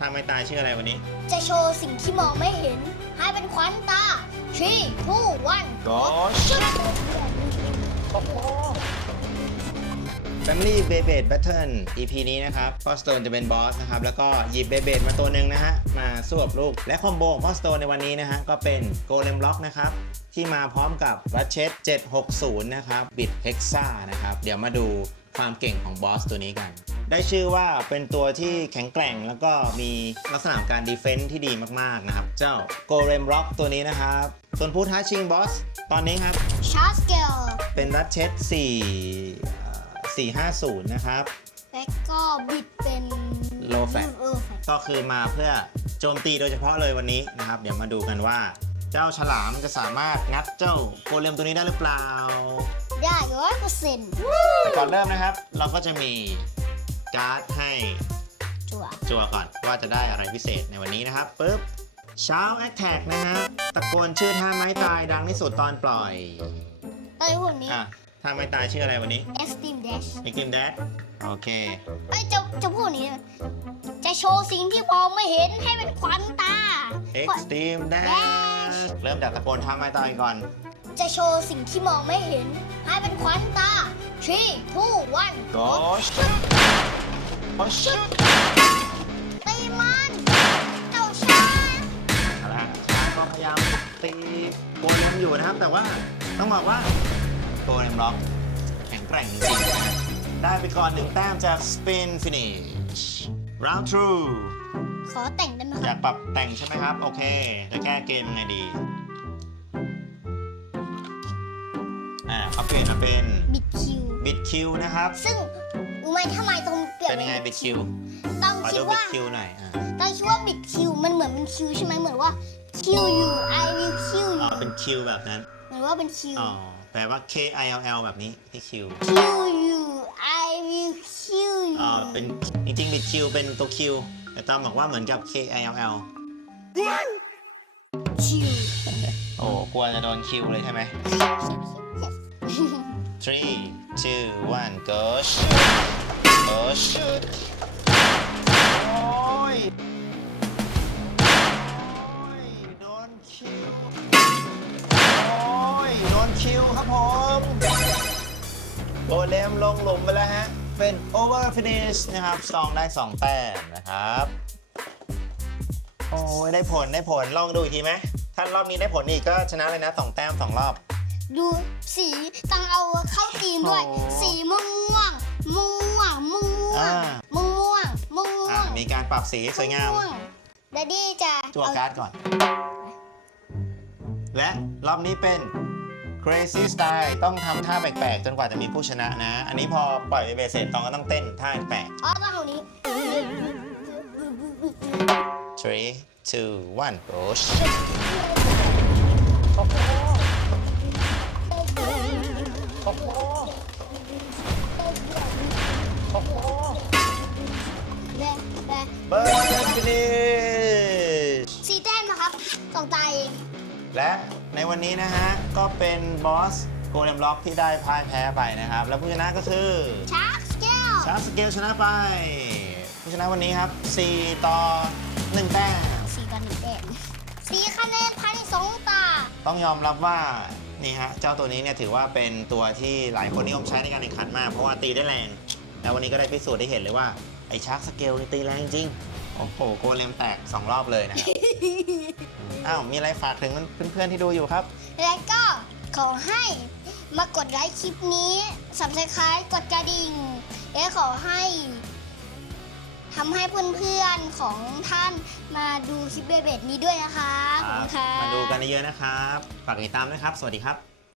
ถ้าไม่ตายชื่ออะไรวันนี้ จะโชว์สิ่งที่มองไม่เห็น ให้เป็นขวัญตา three two one Go ชุด Family b e y b a d Battle EP นี้นะครับพ่อสโตนจะเป็นบอสนะครับ แล้วก็หยิบเบเบดมาตัวหนึ่งนะฮะ มาสู้กับลูก และคอมโบของพ่อสโตนในวันนี้นะฮะ ก็เป็นโกเลมล็อกนะครับ ที่มาพร้อมกับรัชเชต760 นะครับ บิดเฮกซ่านะครับ เดี๋ยวมาดูความเก่งของบอสตัวนี้กัน ได้ชื่อว่าเป็นตัวที่แข็งแกร่ง แล้วก็มีลักษณะการดีเฟนต์ที่ดีมาก ๆ นะครับ เจ้าโกเลมล็อกตัวนี้นะครับส่วนผู้ท้าชิงบอส ตอนนี้ครับชาร์จเกลเป็นรัชเชต4 450 นะครับแล้วก็บิดเป็น Low fat เออ fat ก็คือมาเพื่อโจมตีโดยเฉพาะเลยวันนี้นะครับ เดี๋ยวมาดูกันว่า เจ้าฉลามจะสามารถงัดเจ้าโกเลมตัวนี้ได้หรือเปล่า ได้ร้อยเปอร์เซ็นต์แต่ก่อนเริ่มนะครับ เราก็จะมี การ์ดให้จั่วจัวก่อนว่าจะได้อะไรพิเศษในวันนี้นะครับปึ๊บเช้าแอคแท็กนะฮะตะโกนชื่อท่าไม้ตายดังที่สุดตอนปล่อยไอ้พวกนี้ อะท่าไม้ตายชื่ออะไรวันนี้ Extreme Dash มิกกิมแดดโอเคไอ้เจ้าเจ้าพวกนี้จะโชว์สิ่งที่มองไม่เห็นให้เป็นขวัญตา Extreme Dash เริ่มจากตะโกนท่าไม้ตายก่อน จะโชว์สิ่งที่มองไม่เห็นให้เป็นขวัญตา three two one Go โอ้ชุด ตีมันเจ้าชายเอาละฮะช้างก็พยายามตีโกเลมอยู่นะครับ แต่ว่าต้องบอกว่าโกเลมล็อกแข็งแกร่งจริงๆนะได้ไปก่อนหนึ่งแต้มจาก Spin Finish Round True ขอแต่งได้ไหมคอยารับกปรับแต่งใช่ไหมครับ โอเค จะแก้เกมยังไงดี อ่าเขาเปลี่ยนมาเป็นบิดคิว บิดคิวนะครับ ซึ่ง รู้ไหมทำไมตรงเปลี่ยนเป็นยังไงบิดคิวต้องขอคิดูดบิดว่าคิวหน่อยอ่าต้องคิดว่าบิดคิวมันเหมือนเป็นคิวใช่ไหมเหมือนว่า kill you I will kill อ๋อ you เป็นคิวแบบนั้น เหมือนว่าเป็นคิว อ๋อ แปลว่า K I L L แบบนี้ที่คิว kill you I will kill อ่า you เป็นจริงๆบิดคิวเป็นตัวคิว แต่ตอมบอกว่าเหมือนกับ K I L L kill โอ้กลัวจะโดนคิวเลยใช่ไหม three two one go shoot go shoot โอ้ยโอ้ยโดนคิว โอ้ยโดนคิวครับผมโกเลมลงหลุมไปแล้วฮะ เป็น over finish นะครับสองได้ 2 แต้มนะครับ โอ้ยได้ผลได้ผลลองดูอีกทีไหมถ้ารอบนี้ได้ผลอีกก็ชนะเลยนะ 2 แต้ม 2 รอบ ดูสีต้องเอาเข้าตีมด้วย โอ้ สีม่วงม่วงม่วงม่วอ่างม่วงม่วอะงมีการปรับสีสวยงาม ดดดี้จะจั่วการ์ดก่อน และรอบนี้เป็น Crazy Style ต้องทำท่าแปลกๆ จนกว่าจะมีผู้ชนะนะ อันนี้พอปล่อยไปเบสเสร็จตองก็ต้องเต้นท่าแปลกอ๋อต้องเอานี้ๆ three two one go แดงแดงเบิร์ดฟินิชสีแต้มนะครับสองตาเองและในวันนี้นะฮะ ก็เป็นบอสโกลเด้นบล็อกที่ได้พ่ายแพ้ไปนะครับ แล้วผู้ชนะก็คือชาร์กสเกลชาร์ลสเกลชนะไป ผู้ชนะวันนี้ครับ 4 ต่อ 1 แต้มสีกันหนึ่งแต้มสีคะแนนภายในสองตา ต้องยอมรับว่า นี่ฮะ เจ้าตัวนี้เนี่ยถือว่าเป็นตัวที่หลายคนนิยมใช้ในการแข่งขันมาก เพราะว่าตีได้แรง แล้ววันนี้ก็ได้พิสูจน์ได้เห็นเลยว่า ไอ้ชาร์กสเกลนี่ตีแรงจริง โอ้โหโกเลมแตก 2 รอบเลยนะครับ อ้าว มีอะไรฝากถึงเพื่อนๆที่ดูอยู่ครับ และก็ขอให้มากดไลค์คลิปนี้สับสไครต์กดกระดิ่งและขอให้ ทำให้เพื่อนๆของท่านมาดูคลิปเบเบ็ดนี้ด้วยนะคะขอบคุณค่ะ มาดูกันเยอะๆนะครับ ฝากติดตามนะครับ สวัสดีครับ